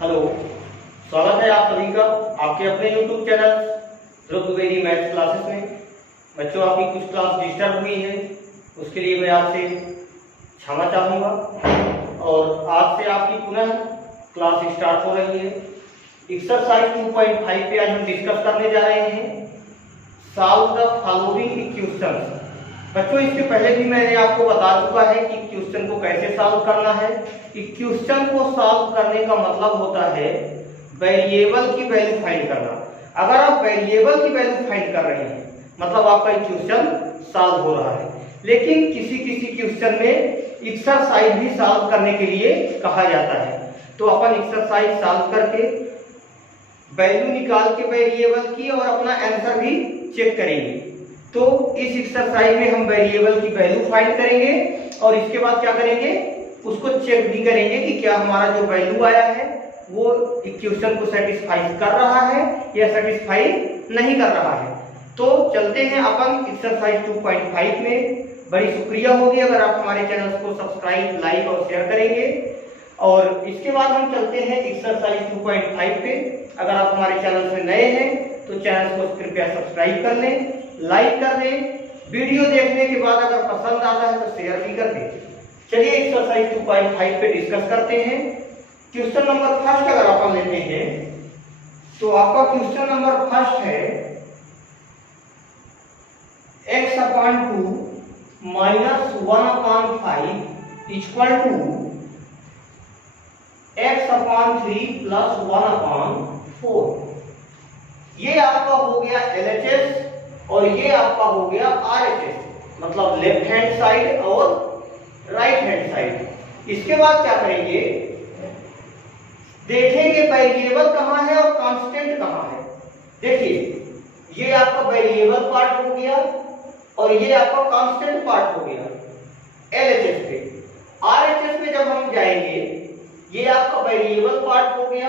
Hello, स्वागत है आप सभी का आपके अपने YouTube चैनल ध्रुव द्विवेदी मैथ्स क्लासेस में। बच्चों, आपकी कुछ क्लास डिस्टर्ब हुई है, उसके लिए मैं आपसे क्षमा चाहूँगा और आज से आपकी पुनः क्लास स्टार्ट हो रही है। एक्सरसाइज 2.5 पे आज हम डिस्कस करने जा रहे हैं सॉल्व द फॉलोइंग इक्वेशंस। बच्चों, इससे पहले भी मैंने आपको बता चुका है कि क्वेश्चन को कैसे सॉल्व करना है। क्वेश्चन को सॉल्व करने का मतलब होता है वेरिएबल की वैल्यू फाइंड करना। अगर आप वेरिएबल की वैल्यू फाइंड कर रहे हैं मतलब आपका क्वेश्चन सॉल्व हो रहा है। लेकिन किसी किसी क्वेश्चन में एक्सरसाइज भी सॉल्व करने के लिए कहा जाता है, तो अपन एक्सरसाइज सॉल्व करके वैल्यू निकाल के वेरिएबल की और अपना आंसर भी चेक करेंगे। तो इस एक्सरसाइज में हम वेरिएबल की वैल्यू फाइंड करेंगे और इसके बाद क्या करेंगे, उसको चेक भी करेंगे कि क्या हमारा जो वैल्यू आया है वो इक्वेशन को सेटिस्फाई कर रहा है या सेटिस्फाई नहीं कर रहा है। तो चलते हैं अपन एक्सरसाइज 2.5 में। बड़ी शुक्रिया होगी अगर आप हमारे चैनल को सब्सक्राइब, लाइक और शेयर करेंगे। और इसके बाद हम चलते हैं एक्सरसाइज 2.5 पे। अगर आप हमारे चैनल से नए हैं तो चैनल को कृपया सब्सक्राइब कर लें, लाइक कर दें। वीडियो देखने के बाद अगर पसंद आता है तो शेयर भी कर दें। चलिए एक्सरसाइज 2.5 पे डिस्कस करते हैं। क्वेश्चन नंबर फर्स्ट अगर आप लेते हैं तो आपका क्वेश्चन नंबर फर्स्ट है x/2 - 1/5 इक्वल टू x/3 + 1/4। ये आपका हो गया LHS और ये आपका हो गया RHS, मतलब लेफ्ट हैंड साइड और राइट हैंड साइड। इसके बाद क्या करेंगे, देखेंगे वेरिएबल कहां है और कांस्टेंट कहां है। देखिए, ये आपका वेरिएबल पार्ट हो गया और ये आपका कांस्टेंट पार्ट हो गया LHS पे। RHS में जब हम जाएंगे, ये आपका वेरिएबल पार्ट हो गया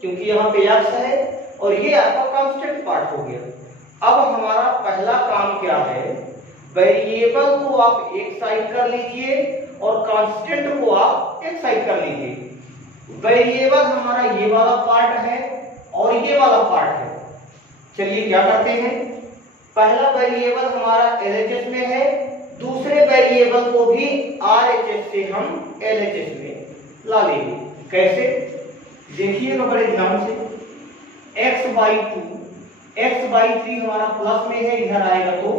क्योंकि यहाँ पे x है और ये आपका कांस्टेंट पार्ट हो गया। अब हमारा पहला काम क्या है, वेरिएबल को आप एक साइड कर लीजिए और कांस्टेंट को आप एक साइड कर लीजिए। वेरिएबल हमारा ये वाला पार्ट है और ये वाला पार्ट है। चलिए क्या करते हैं, पहला वेरिएबल हमारा LHS में है, दूसरे वेरिएबल को भी RHS से हम LHS में ला लेंगे। कैसे, देखिएगा बड़े ध्यान से। x/2 x/3 हमारा प्लस में है, इधर आएगा तो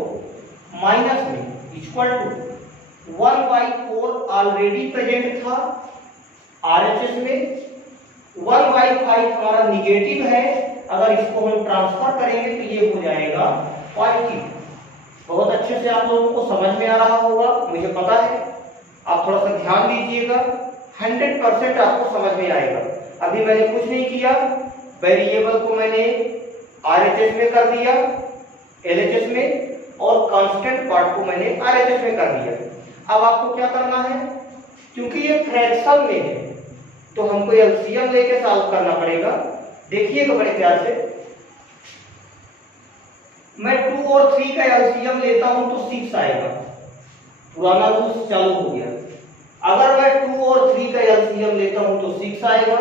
माइनस में, इक्वल टू 1/4 ऑलरेडी प्रेजेंट था RHS में। 1/5 हमारा निगेटिव है, अगर इसको हम ट्रांसफर करेंगे तो ये हो जाएगा पॉजिटिव। बहुत अच्छे से आप लोगों को समझ में आ रहा होगा, मुझे पता है। आप थोड़ा सा ध्यान दीजिएगा, 100% आपको समझ में आएगा। अभी मैंने कुछ नहीं किया, वेरिएबल को मैंने RHS में कर दिया, LHS में, और कांस्टेंट पार्ट को मैंने RHS में कर दिया। अब आपको क्या करना है, क्योंकि ये फ्रैक्शन में है तो हमको LCM लेके सॉल्व करना पड़ेगा। देखिएगा बड़े प्यार से, मैं 2 और 3 का LCM लेता हूं तो 6 आएगा। पुराना रूल चालू हो गया। अगर मैं 2 और 3 का LCM लेता हूं तो 6 आएगा।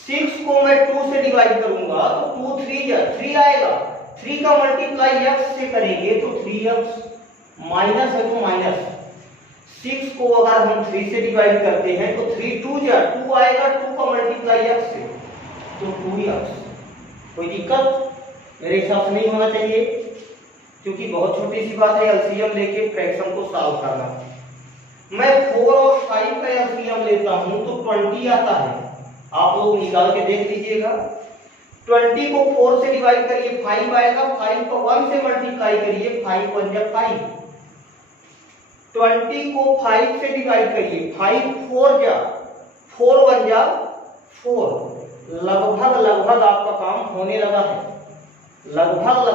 6 को मैं 2 से डिवाइड करूंगा तो 2 3 आएगा। 3 का मल्टीप्लाई x से करेंगे तो 3x, माइनस है तो माइनस। 6 को अगर हम 3 से डिवाइड करते हैं तो 3 2 आएगा, 2 का मल्टीप्लाई x से तो 2x। कोई दिक्कत मेरे हिसाब से नहीं होना चाहिए, क्योंकि बहुत छोटी सी बात है LCM लेके फ्रैक्शन को सॉल्व करना। मैं 4 और 5 का LCM लेता हूं तो 20 आता है। आप लोग निकाल के देख लीजिएगा। 20 को 4 से डिवाइड करिए 5 आएगा, 5 को 1 से मल्टीप्लाई करिए 5 1 जा 5। 20 को 5 से डिवाइड करिए 5 4 जा 4 1 जा 4। लगभग आपका काम होने लगा है, लगभग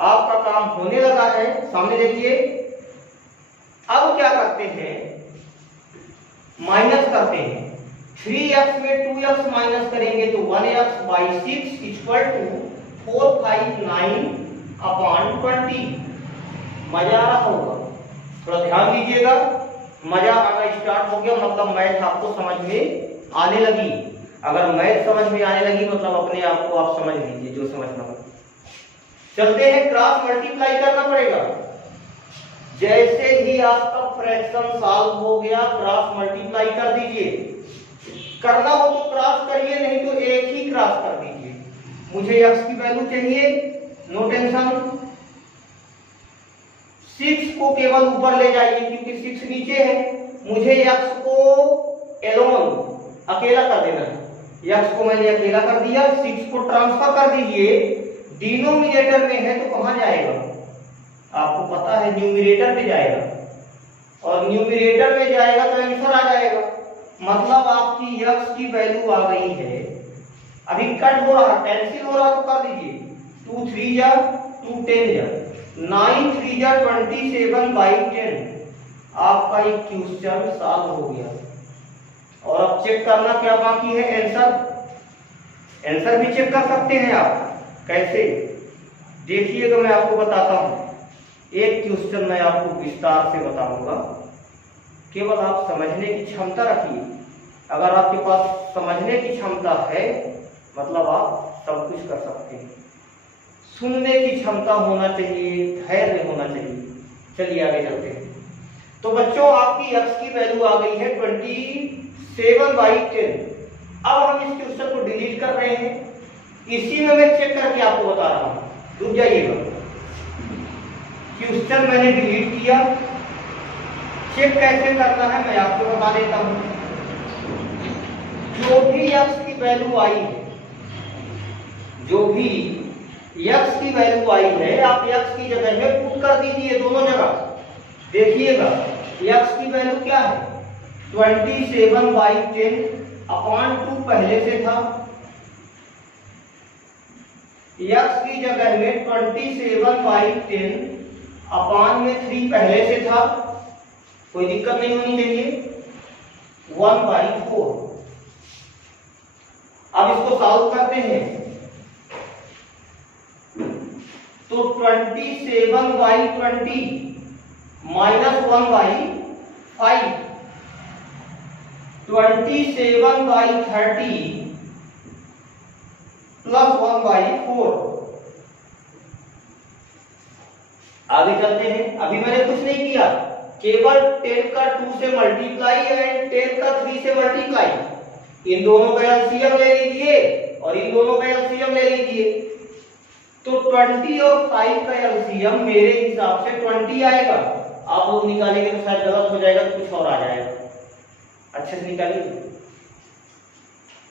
आपका काम होने लगा है। सामने देखिए। अब क्या करते हैं, माइनस करते हैं। 3x में 2x माइनस करेंगे तो 1x/6 इक्वल टू 459/20। मजा आ रहा होगा, थोड़ा ध्यान दीजिएगा। मजा आना स्टार्ट हो गया, मतलब मैथ आपको समझ में आने लगी। अगर मैथ समझ में आने लगी मतलब अपने आप को आप समझ लीजिए जो समझना हो। चलते हैं, क्रॉस मल्टीप्लाई करना पड़ेगा। जैसे ही आपका फ्रैक्शन सॉल्व हो गया क्रॉस मल्टीप्लाई कर दीजिए। करना हो तो क्रॉस करिए, नहीं तो एक ही क्रॉस कर दीजिए। मुझे x की वैल्यू चाहिए, नो टेंशन। 6 को केवल ऊपर ले जाइए क्योंकि 6 नीचे है। मुझे x को एलोन अकेला कर देना है। x को मैंने अकेला कर दिया, 6 को ट्रांसफर कर दीजिए। डिनोमिनेटर में है तो कहां जाएगा आपको पता है, न्यूमरेटर में जाएगा और न्यूमरेटर में जाएगा तो आंसर आ जाएगा। मतलब आपकी x की वैल्यू आ गई है। अभी कट हो रहा, कैंसिल हो रहा तो कर दीजिए। 2 3 जा 2 10 जा 9 3 जा 27/10। आपका एक क्वेश्चन सॉल्व हो गया। और अब चेक करना क्या बाकी है, आंसर भी चेक कर सकते हैं आप। कैसे देखिएगा, मैं आपको बताता हूं। एक क्वेश्चन मैं आपको विस्तार से बताऊंगा, केवल आप समझने की क्षमता रखिए। अगर आपके पास समझने की क्षमता है मतलब आप सब कुछ कर सकते हैं। सुनने की क्षमता होना चाहिए, धैर्य होना चाहिए। चलिए आगे चलते हैं। तो बच्चों आपकी x की वैल्यू आ गई है 27/10। अब हम इस क्वेश्चन को डिलीट कर रहे हैं। इसी में मैं चेक करके आपको बता रहा हूं, रुक जाइएगा। क्वेश्चन मैंने डिलीट किया, चेक कैसे करना है मैं आपको बता देता हूं। जो भी x की वैल्यू आई है, जो भी x की वैल्यू आई है, आप x की जगह में पुट कर दीजिए दोनों जगह। देखिएगा x की वैल्यू क्या है, 27/10 अपॉन 2 पहले से था। x की जगह में 27/10 अपॉन में 3 पहले से था, कोई दिक्कत नहीं होनी चाहिए। 1/4। अब इसको सॉल्व करते हैं तो 27/20 माइनस 1/5, 27/30 प्लस 1/4। आगे चलते हैं। अभी मैंने कुछ नहीं किया, केवल 10 का 2 से मल्टीप्लाई एंड 10 का 3 से मल्टीप्लाई। इन दोनों का एलसीएम ले लीजिए और इन दोनों का एलसीएम ले लीजिए। तो 20 और 5 का एलसीएम मेरे हिसाब से 20 आएगा। आप लोग निकालेंगे तो शायद गलत हो जाएगा, तो कुछ और आ जाएगा। अच्छे से निकालिए,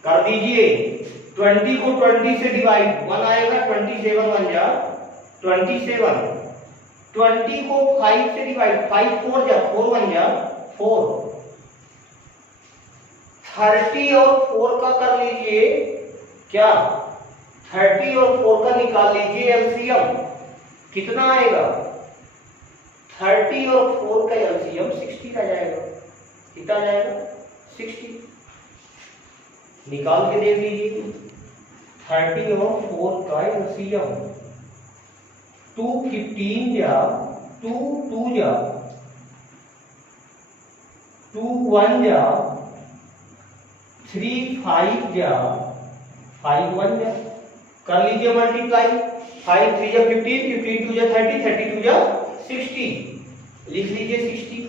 कर दीजिए। 20 को 20 से डिवाइड 1 आएगा, 27 1 जा 27। 20 को 5 से डिवाइड 5 4 जा 4 1 जा 4। 30 और 4 का कर लीजिए क्या, 30 और 4 का निकाल लीजिए एलसीएम, कितना आएगा। 30 और 4 का एलसीएम 60 आ जाएगा। कितना आ जाएगा, 60। निकाल के देख लीजिए। 30 और 4 का एलसीएम 2 15 जा 2 2 जा 2 1 जा 3 5 जा 5 1 जा। कर लीजिए मल्टीप्लाई। 5 3 जा 15, 15 2 जा 30, 30 2 जा 60। लिख लीजिए 60।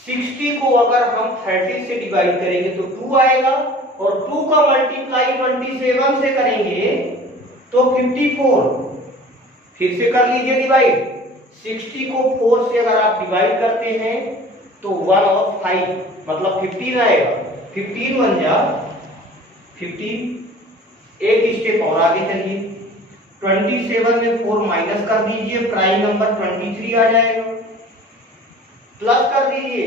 60 को अगर हम 30 से डिवाइड करेंगे तो 2 आएगा और 2 का मल्टीप्लाई 27 से करेंगे तो 54। फिर से कर लीजिए डिवाइड। 60 को 4 से अगर आप डिवाइड करते हैं तो 1 और 5 मतलब 15 आएगा। 15 1 जा 15। एक स्टेप और आगे चलिए। 27 में 4 माइनस कर दीजिए, प्राइम नंबर 23 आ जाएगा। प्लस कर दीजिए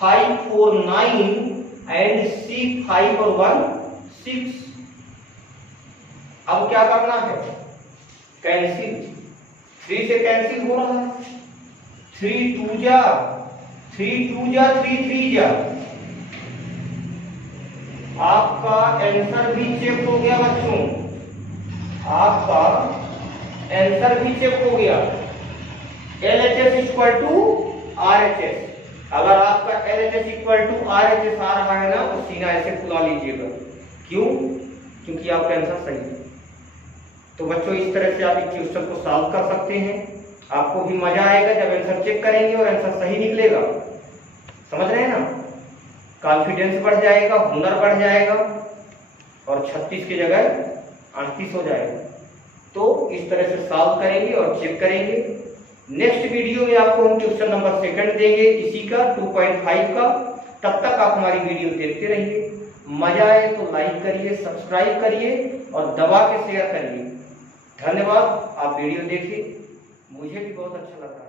5 4 9 एंड 6 5 और 1 6। अब क्या करना है, कैंसिल। 3 से कैंसिल हो रहा है। 3 2 जा 3 2 जा 3 3 जा। आपका आंसर भी चेक हो गया बच्चों, आपका आंसर भी चेक हो गया। LHS equal to RHS। अगर आपका LHS इक्वल टू RHS आ रहा है ना तो सीना ऐसे फुला लीजिएगा। क्यों? क्योंकि आपका आंसर सही है। तो बच्चों इस तरह से आप इस क्वेश्चन को सॉल्व कर सकते हैं। आपको भी मजा आएगा जब आंसर चेक करेंगे और आंसर सही निकलेगा। समझ रहे हैं ना? कॉन्फिडेंस बढ़ जाएगा, हुनर बढ़ जाएगा और 36 की जगह 38 हो जाएगा। तो इस तरह से सॉल्व करेंगे और चेक करेंगे। नेक्स्ट वीडियो में आपको हम क्वेश्चन नंबर 2 देंगे इसी का 2.5 का। तब तक आप हमारी वीडियो देखते रहिए। मजा आए तो लाइक करिए, सब्सक्राइब करिए और दबा के शेयर करिए। धन्यवाद। आप वीडियो देखिए, मुझे भी बहुत अच्छा लगा।